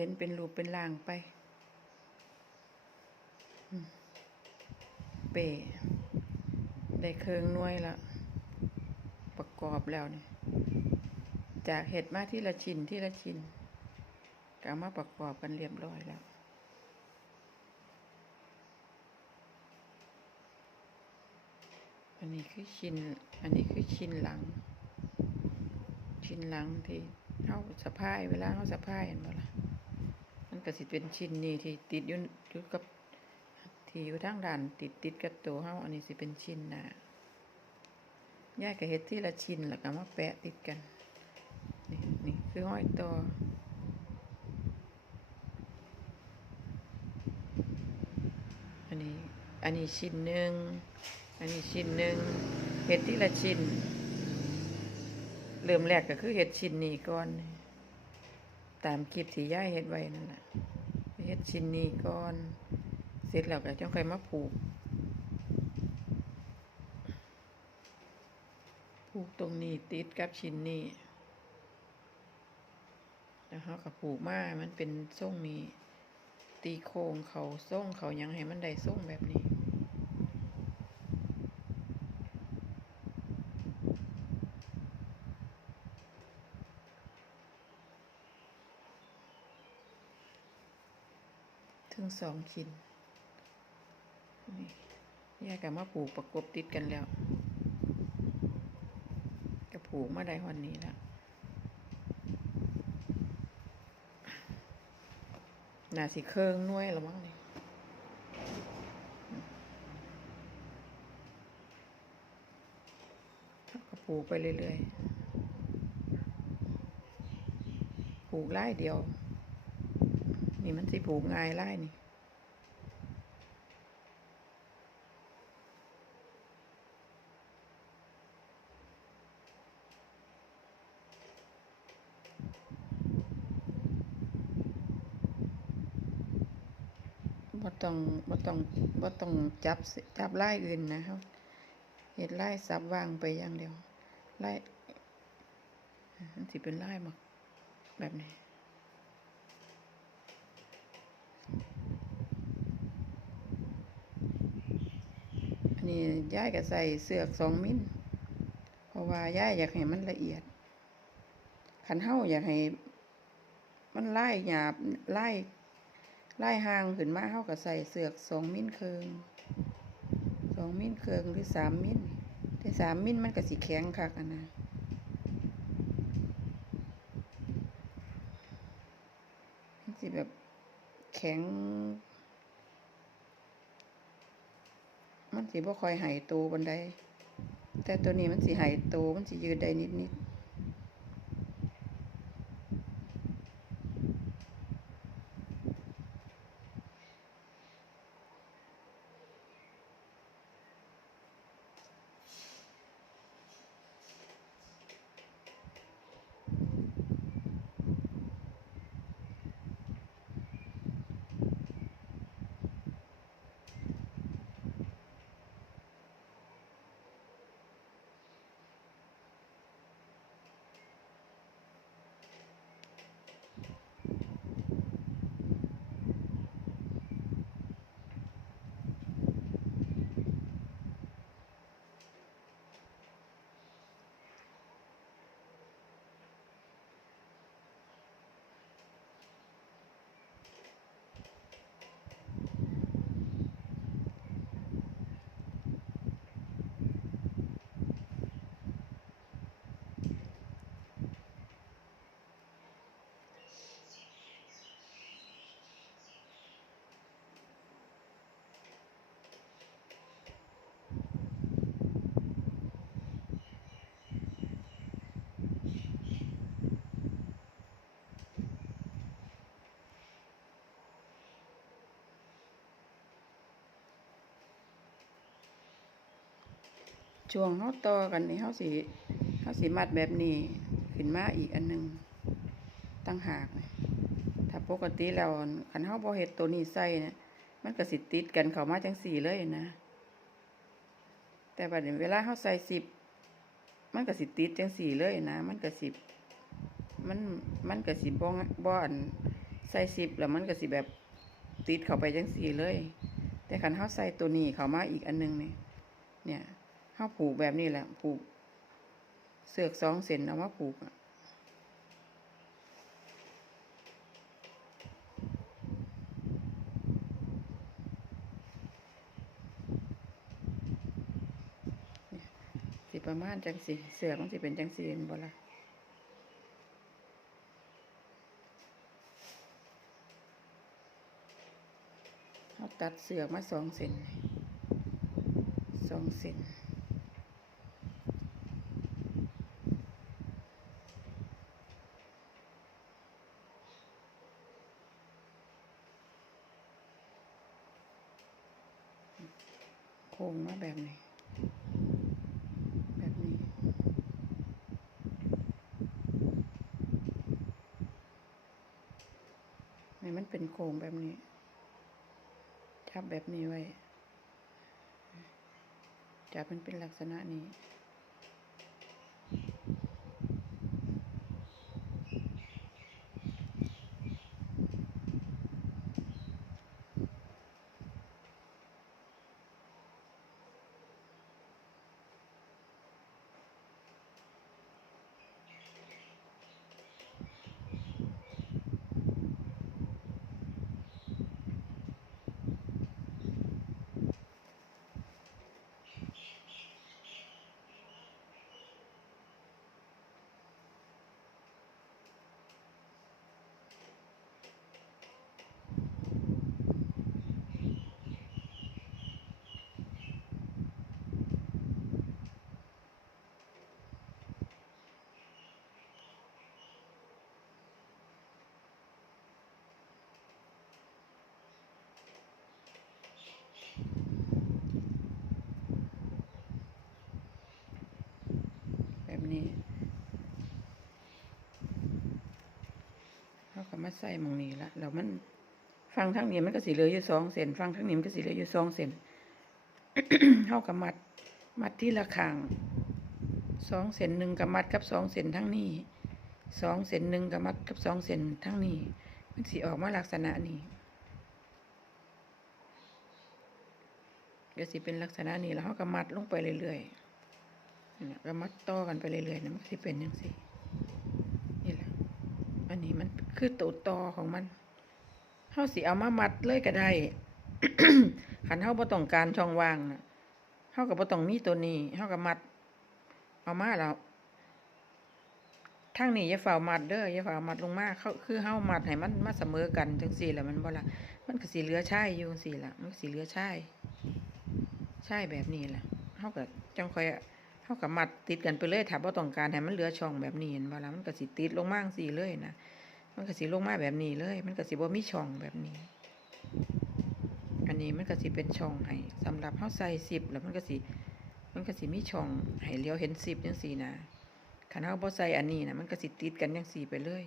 เห็นเป็นรูปเป็นร่างไป เป้ได้เครื่องน่วยแล้วประกอบแล้วเนี่ยจากเห็ดมาที่ละชิ้นที่ละชิ้นก็เอามาประกอบกันเรียบร้อยแล้วอันนี้คือชิ้น อันนี้คือชิ้นหลัง ชิ้นหลังที่เฮาสะพาย เวลาเฮาสะพายเห็นบ่ล่ะ ก็สิเป็นชิ้นนี้ที่ติดอยู่อยู่กับที่อยู่ทางด้านติดติดกับตัวเฮาอันนี้สิเป็นชิ้นหน้าย่ายก็เฮ็ดที่ละชิ้นแล้วก็มาแปะติดกันนี่นี่คือห้อยต่ออันนี้อันนี้ชิ้นหนึ่งอันนี้ชิ้นหนึ่งเห็ดที่ละชิ้น เริ่มแรกก็คือเห็ดชิ้นนี้ก่อน ตามคลิปที่ย่ายเห็ดไว้นั่นแหละเห็ดชิ้นนี้ก่อน เสร็จแล้วก็จ้องค่อยมาผูก ผูกตรงนี้ติดกับชิ้นนี้แล้วเขาก็ผูกมามันเป็นทรงนี้ ตีโค้งเขาทรงเขายังให้มันได้ทรงแบบนี้ ถึงสองชิ้นนี่แยกกันมาผูกประกบติดกันแล้วก็ผูกมาได้วันนี้แล้วน่าสิเครื่องน่วยล้วมั้งนี่ก็ปลูกไปเรื่อยๆปลูกไร่เดียว นี่มันสิปลูกง่ายไร่นี่บ่ต้องบ่ต้องบ่ต้องจับจับไล่อื่นนะครับเฮ็ดไล่สับวางไปอย่างเดียวไล่มันสิเป็นไล่หมาแบบนี้ นนี้ย่ายก็ใส่เสือกสองมิลเพราะว่าย่ายอยากให้มันละเอียดขันเฮาอยากให้มันไล่หยาบไล่ไล่ห่างขึ้นมาเฮาก็ใส่เสือกสองมิลครึ่งสองมิลครึ่งหรือสามมิลแต่สามมิลมันก็สิแข็งคักอะนะมันสิแบบแข็ง มันสิบ่ค่อยหายโตบนไดแต่ตัวนี้มันสิหายโตมันสิยืดได้นิดนิด ช่วงเฮาต่อกันนี่เฮาสิเฮาสิมัดแบบนี้ขึ้นมาอีกอันหนึงตั้งหากถ้าปกติแล้วคันเฮาบ่เฮ็ดตัวนี้ใส่เนี่ยมันก็สิติดกันเขามาจังสี่เลยนะ แต่บัดนี้เวลาเฮาใส่สิบมันก็สิติดจังสี่เลยนะ มันก็สิมันมันก็สิบ่งบ่อนใส่สิบแล้วมันก็สิแบบติดเข้าไปจังสี่เลย แต่คันเฮาใส่ตัวนี้เขามาอีกอันหนึงนี่เนี่ย เฮาผูกแบบนี้แหละ ผูก เสือกสองเซนเอามาผูกอะเนี่ยสิประมาณจังสีเสือกมันสิเป็นจังสีเห็นบ่ล่ะเขาตัดเสือกมาสองเซนสองเซนโค้งมาแบบนี้ แบบนี้ ให้มัน เป็นโค้งแบบนี้ จับแบบนี้ไว้ จับมันเป็นลักษณะนี้ มาใส่มองนี้ละแล้วมันฟังทั้งนี้มันก็สีเหลืออยู่สองเซนฟังทั้งนี้มันก็สีเหลืออยู่สองเซนเขาก็มัด มัดที่ละข้างสองเซนหนึ่งกับมัดกับสองเซนทั้งนี้สองเซนหนึ่งกับมัดกับสองเซนทั้งนี้มันสีออกมาลักษณะนี้ก็สิเป็นลักษณะนี้แล้วเขาก็มัดลงไปเรื่อยๆเนี่ยก็มัดต่อกันไปเรื่อยๆนะมันสิเป็นยังสินี่แหละอันนี้มัน คือตัวต่อของมันเฮาสิเอามามัดเลยก็ได้ขันเฮาบ่ต้องการช่องว่างนะเฮาก็บ่ต้องมีตัวนี้เฮาก็มัด เอามาแล้วทางนี้อย่าฝ่าวมัดเด้ออย่าฝ่าวมัดลงมาเขาคือเฮามัดให้มันมาเสมอกันจังซี่แหละมันบ่ละมันก็สิเหลือใชายอยู่จังซี่ละมันก็สิเหลือใชายชายแบบนี้แหละเฮาก็จังคอยเท่ากับมัดติดกันไปเลยถ้าบ่ต้องการให้มันเหลือช่องแบบนี้เห็นบ่ละมันก็สิติดลงมาจั่งซี่เลยนะ มันก็สิลงมาแบบนี้เลย มันก็สิบ่มีช่องแบบนี้ อันนี้มันก็สิเป็นช่องให้สำหรับเฮาใส่สิบแล้วมันก็สิมันก็สิมีช่องให้เลี้ยวเห็นสิบจังซี่นะคันเฮาบ่ใส่อันนี้นะมันก็สิติดกันจังซี่ไปเลย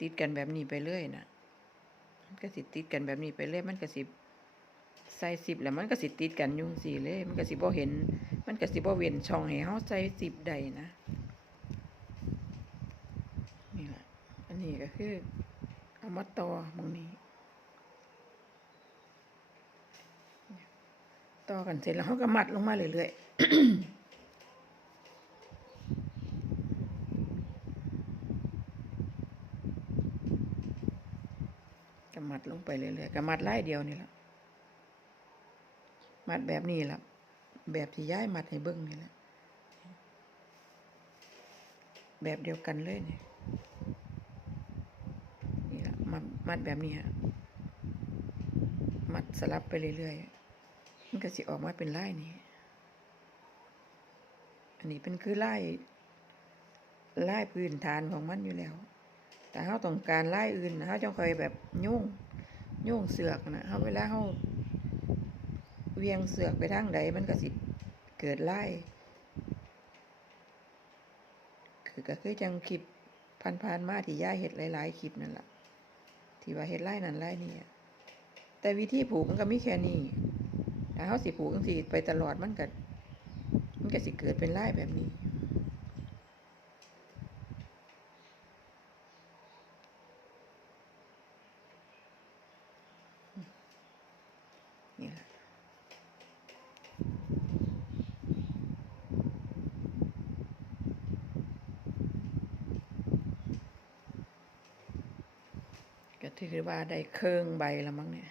ติดกันแบบนี้ไปเลยนะมันก็สิติดกันแบบนี้ไปเลย มันก็สิใส่สิบแล้วมันก็สิติดกันยู่จั่งซี่เลย มันก็สิบ่เห็น มันก็สิบ่เว้นช่องให้เฮาใส่สิบได้นะ นี่แหละ อั นนี้ก็คือ เอามาต่อหมองนี้ ต่อกันเสร็จแล้วเขาก็มัดลงมาเรื่อยๆกมัดลงไปเรื่อยๆกมัดไล่เดียวนี่แหละมัดแบบนี้แหละแบบที่ย้ายมัดให้เบิ้งนี่แหละแบบเดียวกันเลยนี่นี่แหละ มัดแบบนี้ฮะมัดสลับไปเรื่อยๆมันก็สิออกมาเป็นลายนี้อันนี้เป็นคือลายลายพื้นฐานของมันอยู่แล้ว แต่เขาต้องการลายอื่นนะเขาจะคอยแบบยุ่งยุ่งเสือกนะเขาเวลาเขาเวียงเสือกไปทางใดมันก็สิเกิดลายคือก็คือจังคลิปผ่านๆมาที่ย่าเห็ดหลายๆคลิปนั่นแหละ ที่ว่าเห็ดลายนั่นลายนี่แต่วิธีผูกมันก็มีแค่นี้ถ้าเขาสิผูกจังสิไปตลอดมันก็มันก็สิเกิดเป็นลายแบบนี้ ถือว่าได้เครื่องใบแล้วมั้งเนี่ย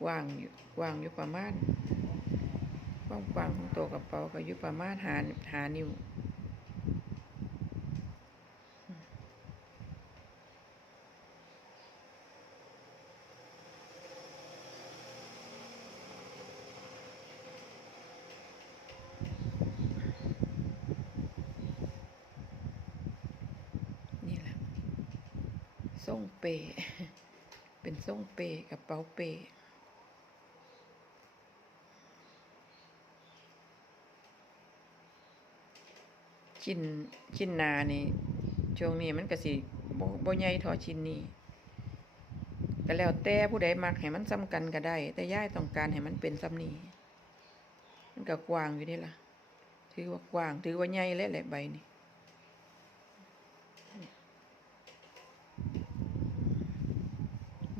กว้างอยู่กว้างอยู่ประมาณวามกว้างของตัวกระเป๋าก็อยู่ประมาณหาหานิ้ว ส่งเป เป็นส่งเปกับเป๋าเปชิ้นชิ้นนานี่ช่วงนี้มันก็สิบ่บใหญ่ทอชิ้นนี้ก็แล้วแต่ผู้ใดมักให้มันซ้ำกันก็ได้ แต่ย่ายต้องการให้มันเป็นซ้ำนี้มันก็กว้างอยู่นี่ล่ะถือว่ากว้างถือว่าใหญ่แล้วแหละใบนี้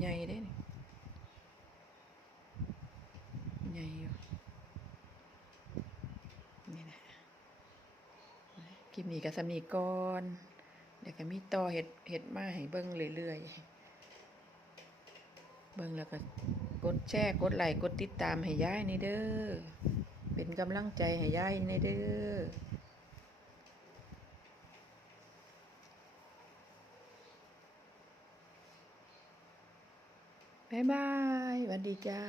ใหญ่เด้นี่ใหญ่อยู่นี่นะคลิปนี้ก็สำนีก่อนเดี๋ยวก็มีต่อเห็ดเห็ดมาให้เบิ่งเรื่อยๆเบิ่งแล้วก็กดแชร์กดไลค์กดติดตามให้ยายในเด้อเป็นกำลังใจให้ยายในเด้อ บ๊ายบายสวัสดีจ้า